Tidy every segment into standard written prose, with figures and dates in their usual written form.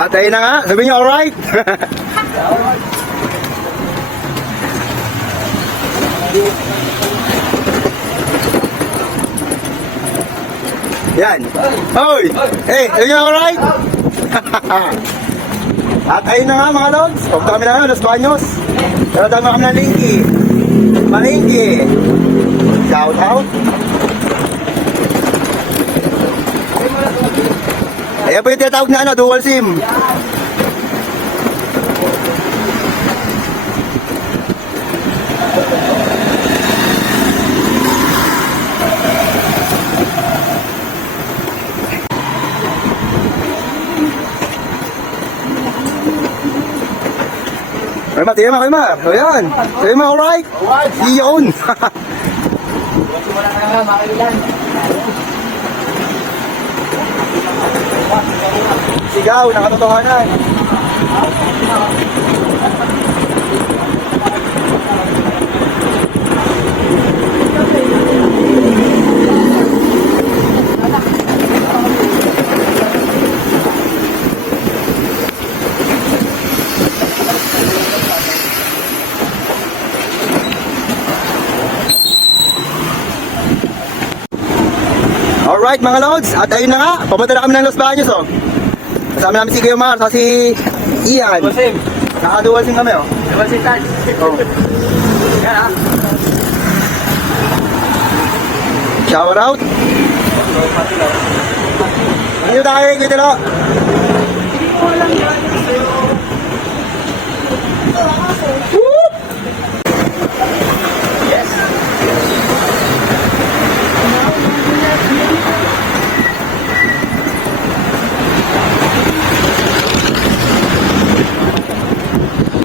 At ayun na nga, sabi niyo alright? Yan. Hoy! Hey, sabi niyo alright? At ayun na nga mga lods, pupunta kami na ngayon, Los Baños. Pero dami kami ng Linky. Malingki. Shout out. Ayan po yung tinatawag na ano, dual SIM. Kayo ma. So yan. Kayo ma, alright? Iyon. Sigaw, nakatotohanan. Alright mga lods, at ayun na nga, papunta na kami ng Los Baños oh. Kasama namin si Kuya Mar, sa si Ian. Naka-dual SIM kami oh. Dual SIM touch. Oh. Yan ah. Shower out. Ano tayo, kita na. Yes.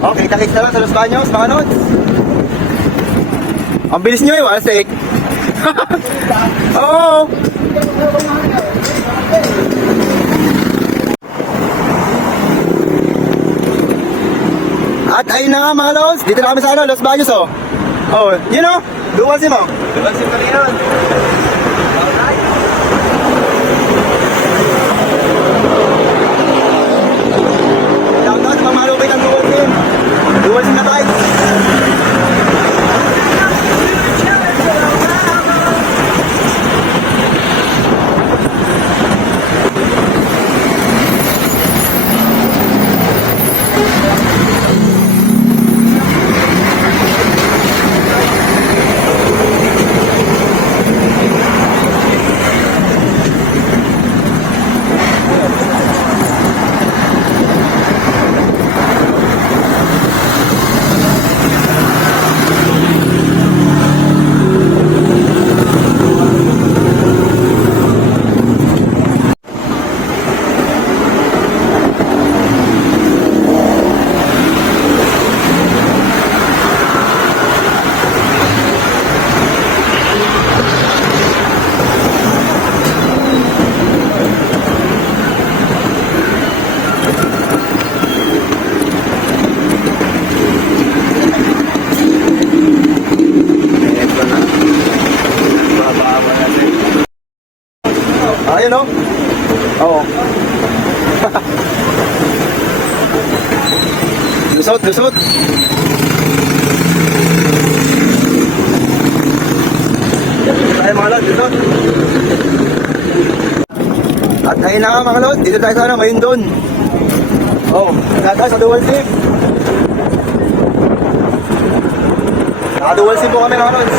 Okay, kita-kits na lang sa Los Baños, mga lods. Ang bilis nyo eh, Walsek. Oo. At ayun na nga mga lods, dito na kami sa ano, Los Baños oh. Oh, you know, dual SIM oh. Dual SIM kami yun. Alright. Shoutout sa mga malupit ang dual SIM. Dual SIM na tayo. Ayun o. Oo. Lusot. Tayo mga lod, lusot. At ayun na nga mga lod, dito tayo sana ngayon doon. Oo, tayo sa dual SIM. Naka-dual SIM po kami mga lod.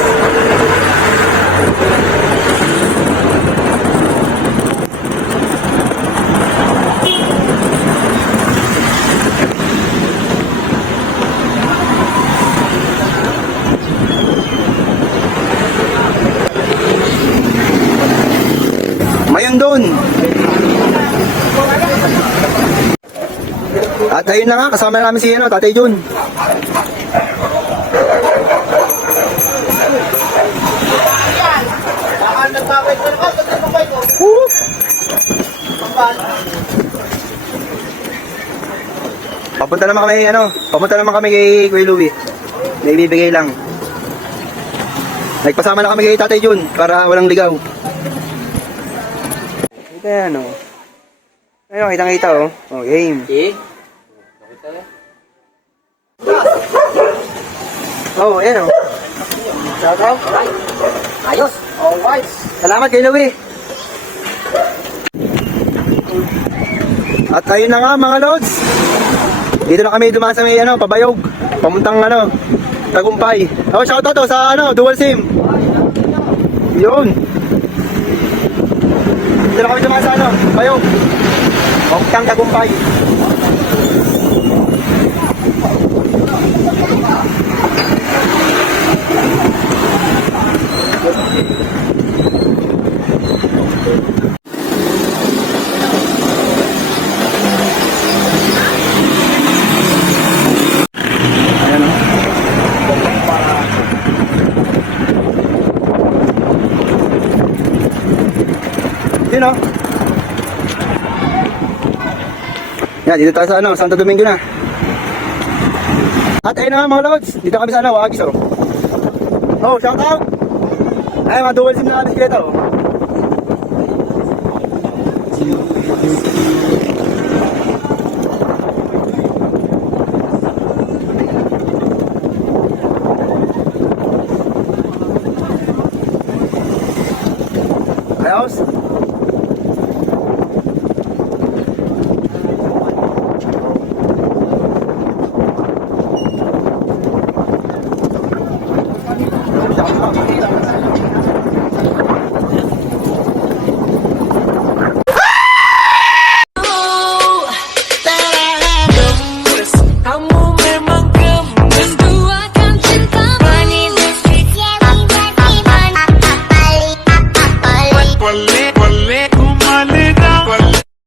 Mayon doon. At ayun na nga, kasama namin si Tatay Jun. Papunta naman kami kay Kuya Louie. May bibigay lang. Nagpasama na kami kay Tatay Jun para walang ligaw. Ayan o. Ayun, kitang-kita oh. Oh, game. Eh? Oh, ayan oh. Shout out. Ayos. Alright. Salamat kay Louie. At ayun na nga mga lods. Dito na kami dumaan sa may ano, Pabayog. Pamuntang ano, Tagumpay. Oh, shout out sa ano, dual sim. Yun. Dito na kami dumaan sa ano, Pabayog. Pamuntang Tagumpay. Ayan o. Yun o. Yan, dito tayo sa ano, Santo Domingo na. At ayun na nga mga lods, dito kami sa ano, Wagis o. Oh, shout out! Ay, mga dual sim na bisikleta o.